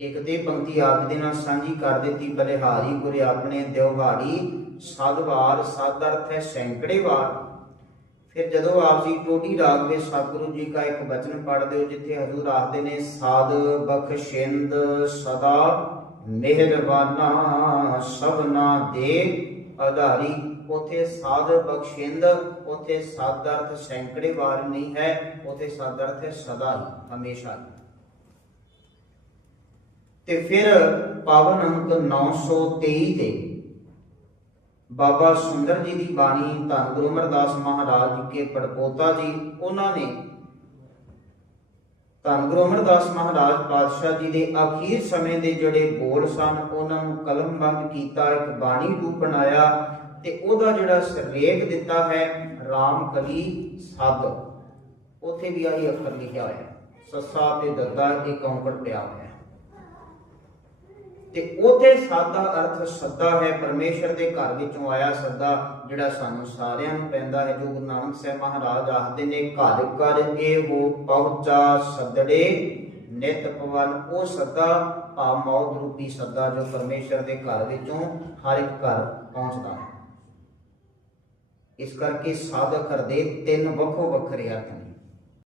ਇੱਕ ਤੇ ਪੰਕਤੀ ਆਪ ਦੇ ਨਾਲ ਸਾਂਝੀ ਕਰ ਦਿੱਤੀ, ਬਲਿਹਾਰੀ ਗੁਰੇ ਆਪਣੇ ਦਿਵਹਾੜੀ ਸਦਵਾਰ ਸਦ ਅਰਥ ਹੈ ਸੈਂਕੜੇ ਵਾਰ। ਫਿਰ ਜਦੋਂ ਆਪ ਜੀ ਟੋਡੀ ਰਾਗ ਵਿੱਚ ਸਤਿਗੁਰੂ ਜੀ ਦਾ ਇੱਕ ਬਚਨ ਪੜ੍ਹਦੇ ਹੋ ਜਿੱਥੇ ਹਜ਼ੂਰ ਆਖਦੇ ਨੇ, ਸਾਧ ਬਖਸ਼ਿੰਦ ਸਦਾ, ਮਿਹਰਬਾਨਾ, ਸਭਨਾ ਦੇ ਆਧਾਰੀ। ਉਥੇ ਸਾਧ ਬਖਸ਼ਿੰਦ ਉਥੇ ਸਾਧ ਅਰਥ ਸੈਂਕੜੇ ਵਾਰ ਨਹੀਂ ਹੈ, ਉਥੇ ਸਦ ਅਰਥ ਹੈ ਸਦਾ ਹੀ, ਹਮੇਸ਼ਾ ਹੀ। ਤੇ ਫਿਰ ਪਾਵਨ ਅੰਕ 923 ਤੇ ਬਾਬਾ ਸੁੰਦਰ ਜੀ ਦੀ ਬਾਣੀ ਧੰਨ ਗੁਰੂ ਅਮਰਦਾਸ ਮਹਾਰਾਜ ਕੇ ਪੜਪੋਤਾ ਜੀ, ਉਹਨਾਂ ਨੇ ਧੰਨ ਗੁਰੂ ਅਮਰਦਾਸ ਮਹਾਰਾਜ ਪਾਤਸ਼ਾਹ ਜੀ ਦੇ ਅਖੀਰ ਸਮੇਂ ਦੇ ਜਿਹੜੇ ਬੋਲ ਸਨ, ਉਹਨਾਂ ਨੂੰ ਕਲਮਬੰਦ ਕੀਤਾ, ਇੱਕ ਬਾਣੀ ਰੂਪ ਬਣਾਇਆ ਤੇ ਉਹਦਾ ਜਿਹੜਾ ਸਰਲੇਖ ਦਿੱਤਾ ਹੈ, ਰਾਮ ਕਲੀ ਸਦ। ਉੱਥੇ ਵੀ ਆਹੀ ਅੱਖਰ ਲਿਖਿਆ ਹੋਇਆ ਸੱਸਾ ਤੇ ਦੱਦਾ ਇੱਕ ਔਂਕੜ ਪਿਆ ਹੋਇਆ ਤੇ ਉਥੇ ਸਾਦਾ ਅਰਥ ਸੱਦਾ ਹੈ, ਪਰਮੇਸ਼ਰ ਦੇ ਘਰ ਵਿੱਚੋਂ ਆਇਆ ਸੱਦਾ ਜਿਹੜਾ ਸਾਨੂੰ ਸਾਰਿਆਂ ਨੂੰ ਪੈਂਦਾ ਹੈ, ਜੋ ਗੁਰੂ ਨਾਨਕ ਸਾਹਿਬ ਮਹਾਰਾਜ ਆਖਦੇ ਨੇ, ਘਰ ਘਰ ਇਹ ਪਹੁੰਚਾ ਸੱਦੜੇ ਨਿਤ ਪਵਨ ਉਹ ਸੱਦਾ ਭਾਵ ਮੌਤ ਰੂਪੀ ਸੱਦਾ ਜੋ ਪਰਮੇਸ਼ਰ ਦੇ ਘਰ ਵਿੱਚੋਂ ਹਰ ਇੱਕ ਘਰ ਪਹੁੰਚਦਾ ਹੈ। ਇਸ ਕਰਕੇ ਸਾਧਕ ਅਰਥ ਦੇ ਤਿੰਨ ਵੱਖੋ ਵੱਖਰੇ ਅਰਥ ਨੇ।